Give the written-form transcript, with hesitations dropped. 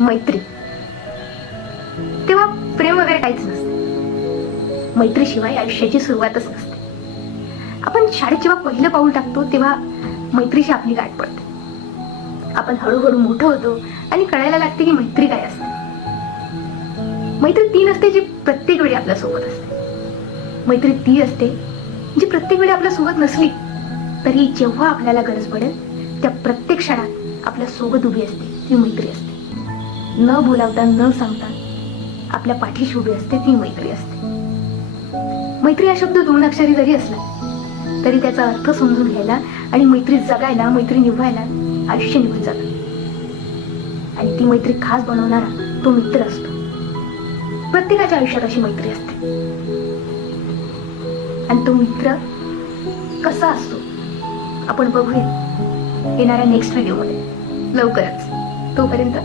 मैत्री, तेव्हा प्रेम वगैरे काहीच नसते. मैत्रीशिवाय आयुष्याची सुरुवातच नसते. आपण शाळेत जेव्हा पहिलं पाऊल टाकतो तेव्हा मैत्रीशी आपली गाठ पडते. आपण हळूहळू मोठं होतो आणि कळायला लागते की मैत्री काय असते. मैत्री ती नसते जी प्रत्येक वेळी आपल्या सोबत असते. मैत्री ती असते जी प्रत्येक वेळी आपल्या सोबत नसली तरी जेव्हा आपल्याला गरज पडेल त्या प्रत्येक क्षणात आपल्या सोबत उभी असते ती मैत्री असते. न बोलावता न सांगता आपल्या पाठीशी उभी असते ती मैत्री असते. मैत्री हा शब्द 2 अक्षरी जरी असला तरी त्याचा अर्थ समजून घ्यायला आणि मैत्री जगायला, मैत्री निभायला आयुष्य निघून जातं. आणि ती मैत्री खास बनवणारा तो मित्र असतो. प्रत्येकाच्या आयुष्यात अशी मैत्री असते. आणि तो मित्र कसा असतो आपण बघूया येणाऱ्या नेक्स्ट व्हिडिओमध्ये लवकरच. तोपर्यंत